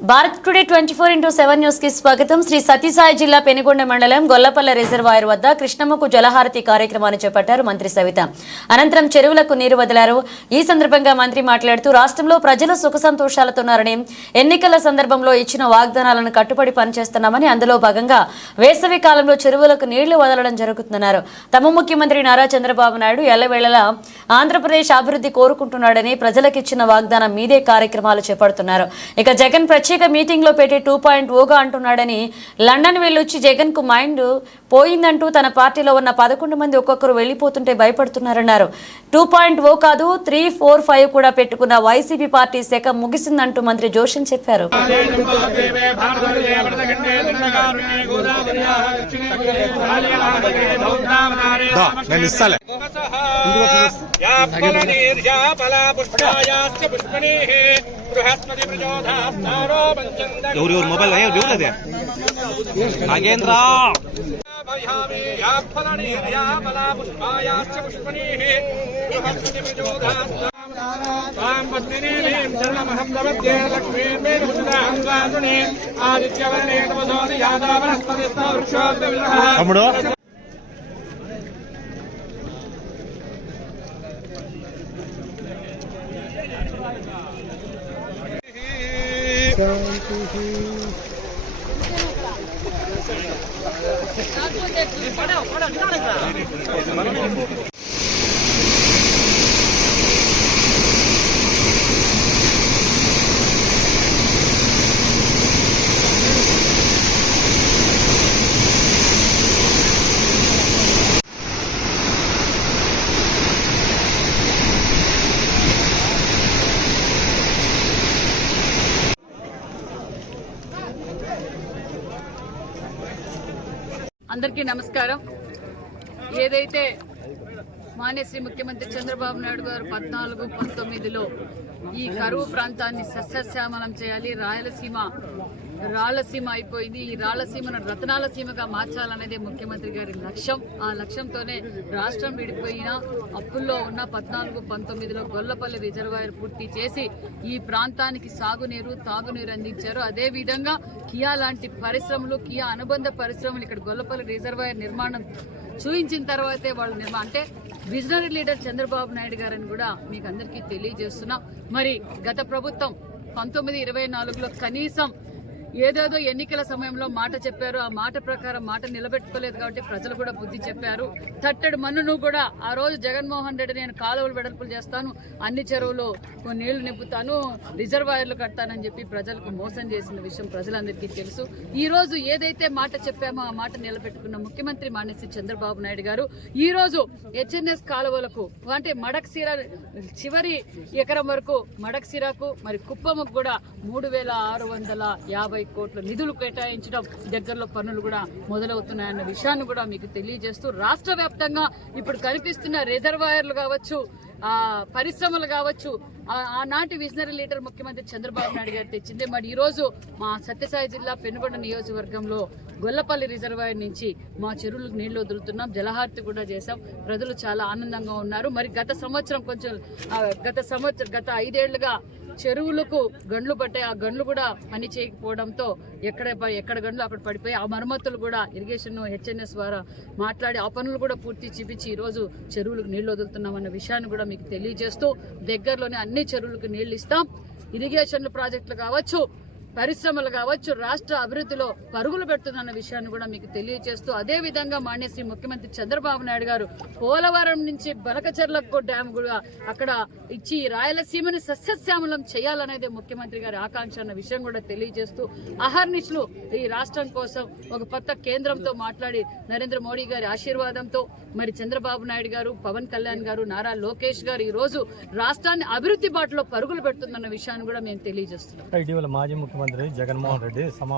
Bharat today twenty four into seven న్యూస్కి స్వాగతం. శ్రీ సతీసాయి జిల్లా పెనుగొండ మండలం గొల్లపల్ల రిజర్వాయర్ వద్ద కృష్ణమ్మకు జలహారతి కార్యక్రమాన్ని చేపట్టారు మంత్రి సవిత. అనంతరం చెరువులకు నీరు వదిలారు. ఈ సందర్భంగా మంత్రి మాట్లాడుతూ రాష్ట్రంలో ప్రజలు సుఖ సంతోషాలతోన్నారని ఎన్నికల సందర్భంలో ఇచ్చిన వాగ్దానాలను కట్టుబడి పనిచేస్తున్నామని అందులో భాగంగా వేసవి కాలంలో చెరువులకు నీళ్ళు వదలడం జరుగుతుందన్నారు. తమ ముఖ్యమంత్రి నారా చంద్రబాబు నాయుడు ఎల్లవేళలా ఆంధ్రప్రదేశ్ అభివృద్ధి కోరుకుంటున్నాడని ప్రజలకు ఇచ్చిన వాగ్దానం మీదే కార్యక్రమాలు చేపడుతున్నారు. ఇక జగన్ ప్రత్యేక మీటింగ్లో పెట్టి టూ పాయింట్ ఓగా అంటున్నాడని లండన్ వెళ్ళొచ్చి జగన్కు మైండ్ పోయిందంటూ తన పార్టీలో ఉన్న పదకొండు మంది ఒక్కొక్కరు వెళ్ళిపోతుంటే భయపడుతున్నారన్నారు. టూ పాయింట్ ఓ కాదు త్రీ ఫోర్ ఫైవ్ కూడా పెట్టుకున్న వైసీపీ పార్టీ శాఖ ముగిసిందంటూ మంత్రి జోషన్ చెప్పారు. నేను ఇస్తాలే. या और मोबाइल है देऊ दे नागेन्द्र भयामि आदित्य फलनीर्या फलापुष्पायाश्च शांति ही అందరికీ నమస్కారం. ఏదైతే మాన్యశ్రీ ముఖ్యమంత్రి చంద్రబాబు నాయుడు గారు పద్నాలుగు పంతొమ్మిదిలో ఈ కరువు ప్రాంతాన్ని సస్యశ్యామలం చేయాలి. రాయలసీమ రాళ్ళసీమ అయిపోయింది. ఈ రాళ్ళసీమను రతనాల సీమగా మార్చాలనేదే ముఖ్యమంత్రి గారి లక్ష్యం. ఆ లక్ష్యంతోనే రాష్ట్రం విడిపోయిన అప్పుల్లో ఉన్న పద్నాలుగు పంతొమ్మిదిలో గొల్లపల్లి రిజర్వాయర్ పూర్తి చేసి ఈ ప్రాంతానికి సాగునీరు తాగునీరు అందించారు. అదేవిధంగా కియా లాంటి పరిశ్రమలు కియా అనుబంధ పరిశ్రమలు ఇక్కడ గొల్లపల్లి రిజర్వాయర్ నిర్మాణం చూయించిన తర్వాతే వాళ్ళు నిర్మా అంటే విజనరీ లీడర్ చంద్రబాబు నాయుడు గారని కూడా మీకు అందరికీ తెలియజేస్తున్నా. మరి గత ప్రభుత్వం పంతొమ్మిది ఇరవై నాలుగులో కనీసం ఏదేదో ఎన్నికల సమయంలో మాట చెప్పారు. ఆ మాట ప్రకారం మాట నిలబెట్టుకోలేదు కాబట్టి ప్రజలు కూడా బుద్ధి చెప్పారు. తట్టెడు మన్నును కూడా ఆ రోజు జగన్మోహన్ రెడ్డి నేను కాలువలు వెడల్పులు చేస్తాను అన్ని చెరువులు నీళ్ళు నింపుతాను రిజర్వాయర్లు కడతానని చెప్పి ప్రజలకు మోసం చేసిన విషయం ప్రజలందరికీ తెలుసు. ఈ రోజు ఏదైతే మాట చెప్పామో ఆ మాట నిలబెట్టుకున్న ముఖ్యమంత్రి మానేసి చంద్రబాబు నాయుడు గారు ఈ రోజు హెచ్ఎన్ఎస్ కాలువలకు అంటే మడక్సీర చివరి ఎకరం వరకు మడక్సీరాకు మరి కుప్పముకు కూడా మూడు వేల ఆరు వందల యాభై కోట్ల నిధులు కేటాయించడం దగ్గరలో పనులు కూడా మొదలవుతున్నాయన్న విషయాన్ని కూడా మీకు తెలియజేస్తూ రాష్ట్ర వ్యాప్తంగా ఇప్పుడు కనిపిస్తున్న రిజర్వాయర్లు కావచ్చు పరిశ్రమలు కావచ్చు. ఆనాటి విజనరీ లీడర్ ముఖ్యమంత్రి చంద్రబాబు నాయుడు గారు తెచ్చింది. మరి ఈరోజు రోజు మా సత్యసాయి జిల్లా పెనుగొండ నియోజకవర్గంలో గొల్లపల్లి రిజర్వాయర్ నుంచి మా చెరువులకు నీళ్ళు వదులుతున్నాం. జలహారతి కూడా చేశాం. ప్రజలు చాలా ఆనందంగా ఉన్నారు. మరి గత సంవత్సరం కొంచెం గత సంవత్సరం గత ఐదేళ్ళుగా చెరువులకు గండ్లు పట్టాయి. ఆ గండ్లు కూడా పని చేయకపోవడంతో ఎక్కడ ఎక్కడ గండ్లు అక్కడ పడిపోయి ఆ మరమ్మతులు కూడా ఇరిగేషన్ హెచ్ఎన్ఎస్ ద్వారా మాట్లాడి ఆ పనులు కూడా పూర్తి చూపించి ఈరోజు చెరువులకు నీళ్ళు వదులుతున్నామన్న విషయాన్ని కూడా మీకు తెలియజేస్తూ దగ్గరలోనే అన్ని చెరువులకు నీళ్ళు ఇస్తాం. ఇరిగేషన్ ప్రాజెక్టులు కావచ్చు పరిశ్రమలు కావచ్చు రాష్ట్ర అభివృద్ధిలో పరుగులు పెడుతుందన్న విషయాన్ని కూడా మీకు తెలియజేస్తూ అదే విధంగా మాన్యశ్రీ ముఖ్యమంత్రి చంద్రబాబు నాయుడు గారు పోలవరం నుంచి బలకచర్లకు డ్యామ్ కూడా అక్కడ ఇచ్చి రాయలసీమని సస్యశ్యామలం చేయాలనేది ముఖ్యమంత్రి గారి ఆకాంక్ష అన్న విషయం కూడా తెలియజేస్తూ అహర్నిశలు ఈ రాష్ట్రం కోసం ఒక కొత్త కేంద్రంతో మాట్లాడి నరేంద్ర మోడీ గారి ఆశీర్వాదంతో మరి చంద్రబాబు నాయుడు గారు పవన్ కళ్యాణ్ గారు నారా లోకేష్ గారు ఈ రోజు రాష్ట్రాన్ని అభివృద్ధి బాటలో పరుగులు పెడుతుందన్న విషయాన్ని కూడా మేము తెలియజేస్తున్నాం. ముఖ్యమంత్రి జగన్మోహన్ రెడ్డి సమా